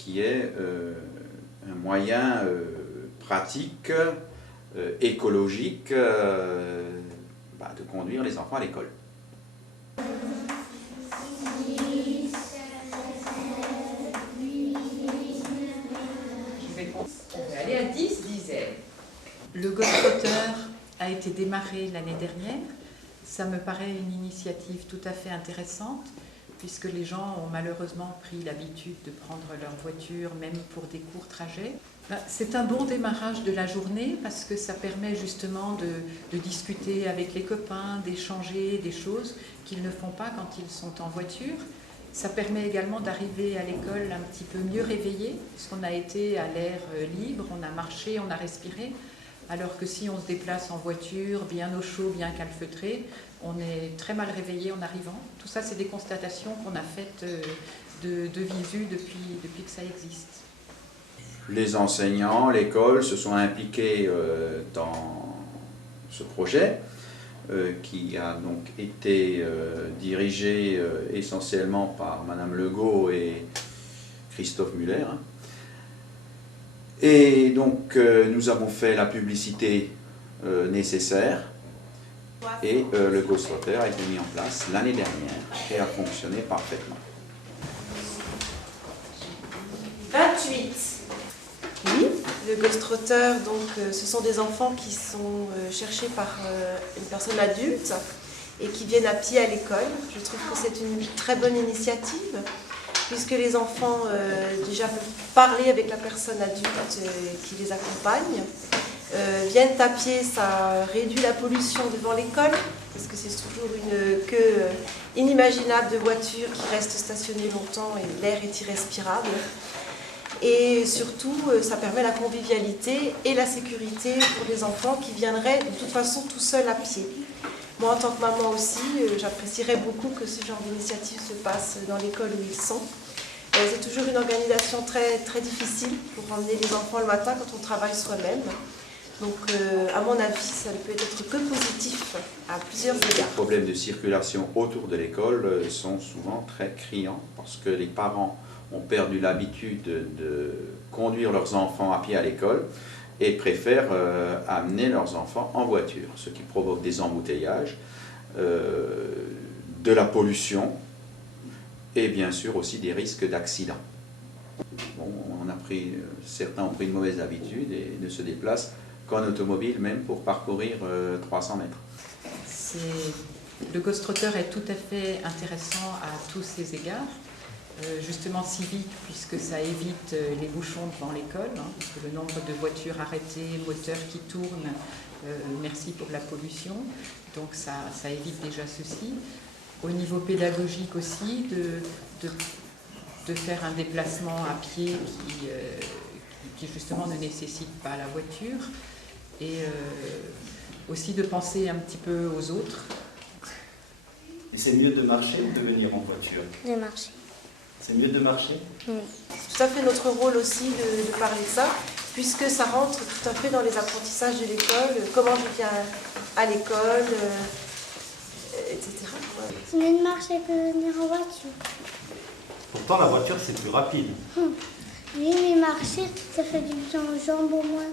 qui est un moyen pratique, écologique de conduire les enfants à l'école. On va aller à 10 dizaines. Le Globetrotter a été démarré l'année dernière. Ça me paraît une initiative tout à fait intéressante, puisque les gens ont malheureusement pris l'habitude de prendre leur voiture, même pour des courts trajets. C'est un bon démarrage de la journée, parce que ça permet justement de discuter avec les copains, d'échanger des choses qu'ils ne font pas quand ils sont en voiture. Ça permet également d'arriver à l'école un petit peu mieux réveillé, puisqu'on a été à l'air libre, on a marché, on a respiré. Alors que si on se déplace en voiture, bien au chaud, bien calfeutré, on est très mal réveillé en arrivant. Tout ça, c'est des constatations qu'on a faites de visu depuis que ça existe. Les enseignants, l'école se sont impliqués dans ce projet qui a donc été dirigé essentiellement par Madame Legault et Christophe Muller. Et donc nous avons fait la publicité nécessaire et le Globetrotter a été mis en place l'année dernière et a fonctionné parfaitement. 28. Oui, le Globetrotter, donc ce sont des enfants qui sont cherchés par une personne adulte et qui viennent à pied à l'école. Je trouve que c'est une très bonne initiative, puisque les enfants déjà peuvent parler avec la personne adulte qui les accompagne. Viennent à pied, ça réduit la pollution devant l'école, parce que c'est toujours une queue inimaginable de voitures qui restent stationnées longtemps et l'air est irrespirable. Et surtout, ça permet la convivialité et la sécurité pour les enfants qui viendraient de toute façon tout seuls à pied. Moi, en tant que maman aussi, j'apprécierais beaucoup que ce genre d'initiative se passe dans l'école où ils sont. C'est toujours une organisation très, très difficile pour emmener les enfants le matin quand on travaille soi-même. Donc, à mon avis, ça ne peut être que positif à plusieurs égards. Les problèmes de circulation autour de l'école sont souvent très criants parce que les parents ont perdu l'habitude de conduire leurs enfants à pied à l'école et préfèrent amener leurs enfants en voiture, ce qui provoque des embouteillages, de la pollution et bien sûr aussi des risques d'accident. Bon, certains ont pris une mauvaise habitude et ne se déplacent qu'en automobile, même pour parcourir 300 mètres. Le Globetrotter est tout à fait intéressant à tous ces égards. Justement civique, puisque ça évite les bouchons devant l'école, parce que le nombre de voitures arrêtées, moteurs qui tournent, merci pour la pollution, donc ça évite déjà ceci. Au niveau pédagogique aussi, de faire un déplacement à pied qui justement ne nécessite pas la voiture, et aussi de penser un petit peu aux autres. Et c'est mieux de marcher ou de venir en voiture? De marcher. C'est mieux de marcher? Oui. C'est tout à fait notre rôle aussi de parler de ça, puisque ça rentre tout à fait dans les apprentissages de l'école, comment je viens à l'école, etc. C'est mieux de marcher que de venir en voiture. Pourtant, la voiture, c'est plus rapide. Oui, mais marcher, ça fait du bien aux jambes au moins.